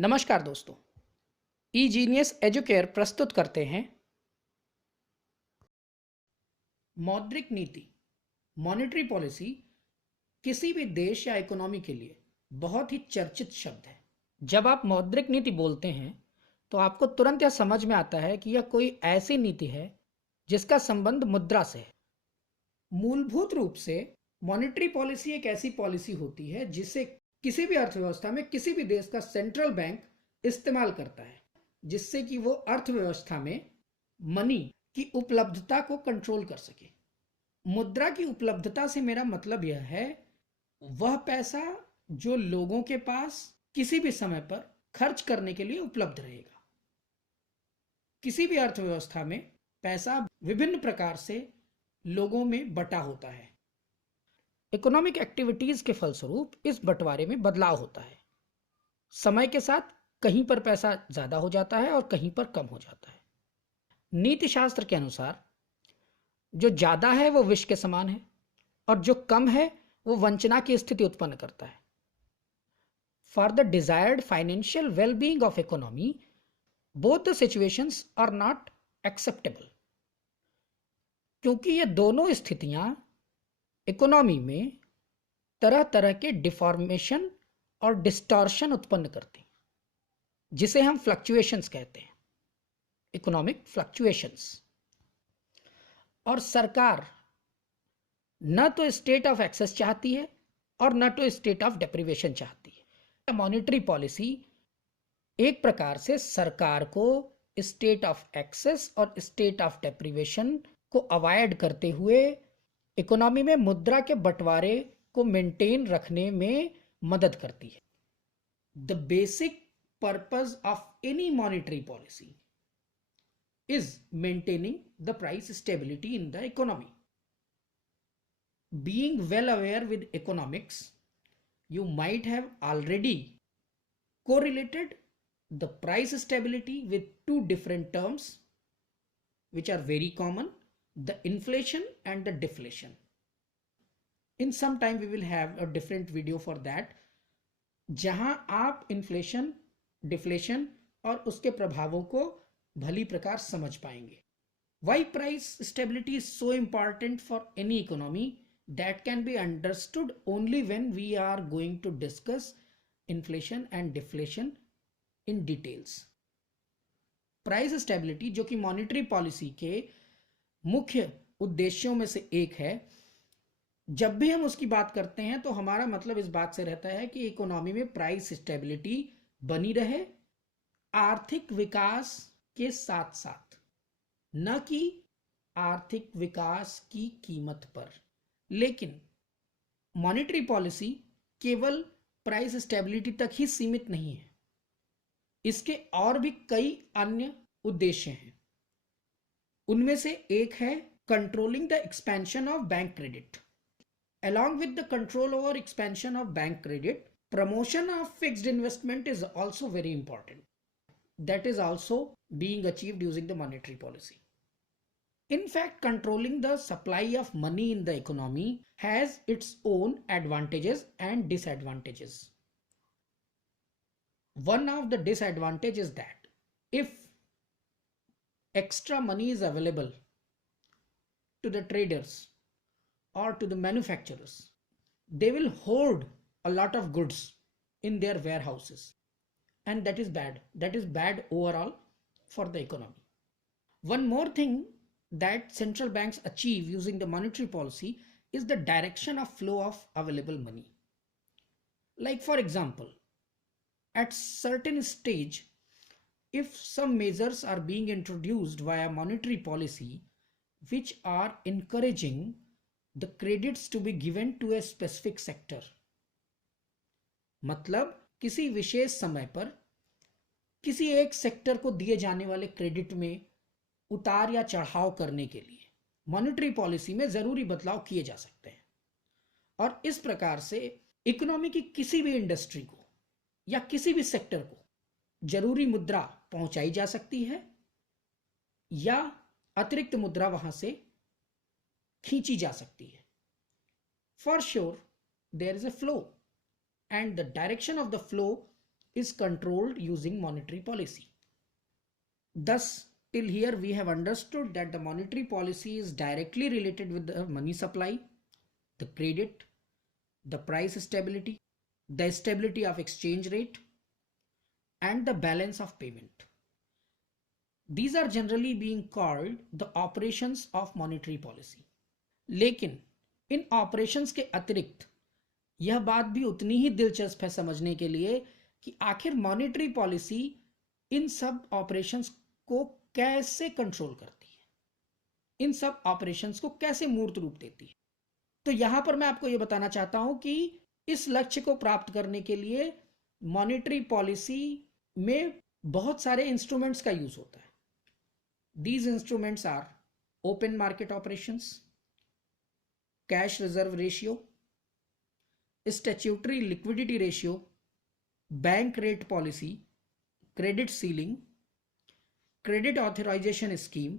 नमस्कार दोस्तों, ई genius educare प्रस्तुत करते हैं मौद्रिक नीति। मॉनेटरी पॉलिसी किसी भी देश या इकोनॉमी के लिए बहुत ही चर्चित शब्द है। जब आप मौद्रिक नीति बोलते हैं तो आपको तुरंत यह समझ में आता है कि यह कोई ऐसी नीति है जिसका संबंध मुद्रा से है। मूलभूत रूप से मॉनेटरी पॉलिसी एक ऐसी पॉलिसी होती है जिसे किसी भी अर्थव्यवस्था में किसी भी देश का सेंट्रल बैंक इस्तेमाल करता है, जिससे कि वो अर्थव्यवस्था में मनी की उपलब्धता को कंट्रोल कर सके। मुद्रा की उपलब्धता से मेरा मतलब यह है वह पैसा जो लोगों के पास किसी भी समय पर खर्च करने के लिए उपलब्ध रहेगा। किसी भी अर्थव्यवस्था में पैसा विभिन्न प्रकार से लोगों में बटा होता है। इकोनॉमिक एक्टिविटीज के फलस्वरूप इस बंटवारे में बदलाव होता है। समय के साथ कहीं पर पैसा ज्यादा हो जाता है और कहीं पर कम हो जाता है। नीति शास्त्र के अनुसार जो ज्यादा है वो विष के समान है और जो कम है वो वंचना की स्थिति उत्पन्न करता है। For the desired financial well-being of economy both the situations are not acceptable. क्योंकि ये दोनों स्थितियां इकोनॉमी में तरह तरह के डिफॉर्मेशन और डिस्टॉर्शन उत्पन्न करती, जिसे हम फ्लक्चुएशंस कहते हैं, इकोनॉमिक फ्लक्चुएशंस। और सरकार न तो स्टेट ऑफ एक्सेस चाहती है और न तो स्टेट ऑफ डेप्रिवेशन चाहती है। मॉनेटरी पॉलिसी एक प्रकार से सरकार को स्टेट ऑफ एक्सेस और स्टेट ऑफ डेप्रिवेशन को अवॉइड करते हुए इकोनॉमी में मुद्रा के बंटवारे को मेंटेन रखने में मदद करती है। The basic purpose of any monetary policy is maintaining the price stability in the economy. Being well aware with economics, you might have already correlated the price stability with two different terms which are very common, the inflation and the deflation. In some time we will have a different video for that, जहां आप inflation, deflation और उसके प्रभावों को भली प्रकार समझ पाएंगे। Why price stability is so important for any economy? That can be understood only when we are going to discuss inflation and deflation in details. Price stability जो कि मॉनेटरी पॉलिसी के मुख्य उद्देश्यों में से एक है, जब भी हम उसकी बात करते हैं तो हमारा मतलब इस बात से रहता है कि इकोनॉमी में प्राइस स्टेबिलिटी बनी रहे, आर्थिक विकास के साथ साथ, न कि आर्थिक विकास की कीमत पर। लेकिन मॉनेटरी पॉलिसी केवल प्राइस स्टेबिलिटी तक ही सीमित नहीं है, इसके और भी कई अन्य उद्देश्य हैं। उनमें से एक है controlling the expansion of bank credit. Along with the control over expansion of bank credit, promotion of fixed investment is also very important. That is also being achieved using the monetary policy. In fact, controlling the supply of money in the economy has its own advantages and disadvantages. One of the disadvantages is that if extra money is available to the traders or to the manufacturers, they will hoard a lot of goods in their warehouses, and that is bad. That is bad overall for the economy. One more thing that central banks achieve using the monetary policy is the direction of flow of available money. Like for example, at certain stage, if some measures are being introduced via monetary policy which are encouraging the credits to be given to a specific sector, मतलब किसी विशेष समय पर किसी एक sector को दिए जाने वाले क्रेडिट में उतार या चढ़ाव करने के लिए मॉनेटरी पॉलिसी में जरूरी बदलाव किए जा सकते हैं। और इस प्रकार से इकोनॉमी की किसी भी इंडस्ट्री को या किसी भी सेक्टर को जरूरी मुद्रा पहुंचाई जा सकती है या अतिरिक्त मुद्रा वहां से खींची जा सकती है। For sure, there is a flow, and the direction of the flow is controlled using monetary policy. Thus, till here we have understood that the monetary policy is directly related with the money supply, the credit, the price stability, the stability of exchange rate, and the balance of payment. These are generally being called the operations of monetary policy. लेकिन इन operations के अतिरिक्त यह बात भी उतनी ही दिलचस्प है समझने के लिए कि आखिर मॉनेटरी पॉलिसी इन सब ऑपरेशंस को कैसे कंट्रोल करती है, इन सब ऑपरेशंस को कैसे मूर्त रूप देती है। तो यहां पर मैं आपको यह बताना चाहता हूं कि इस लक्ष्य को प्राप्त करने के लिए मॉनेटरी पॉलिसी में बहुत सारे इंस्ट्रूमेंट्स का यूज होता है। These instruments are open market operations, cash reserve ratio, statutory liquidity ratio, bank rate policy, credit ceiling, credit authorization scheme,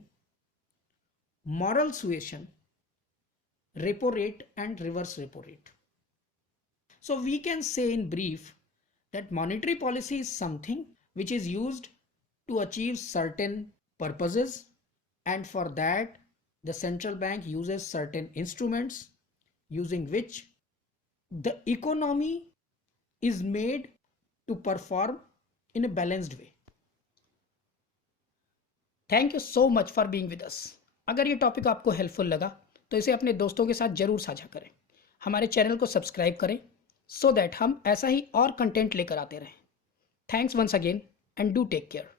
moral suasion, repo rate and reverse repo rate. So we can say in brief that monetary policy is something which is used to achieve certain purposes, and for that the central bank uses certain instruments using which the economy is made to perform in a balanced way. Thank you so much for being with us. अगर ये topic आपको helpful लगा तो इसे अपने दोस्तों के साथ जरूर साझा करें। हमारे चैनल को सब्सक्राइब करें so that हम ऐसा ही और कंटेंट लेकर आते रहें। Thanks once again and do take care.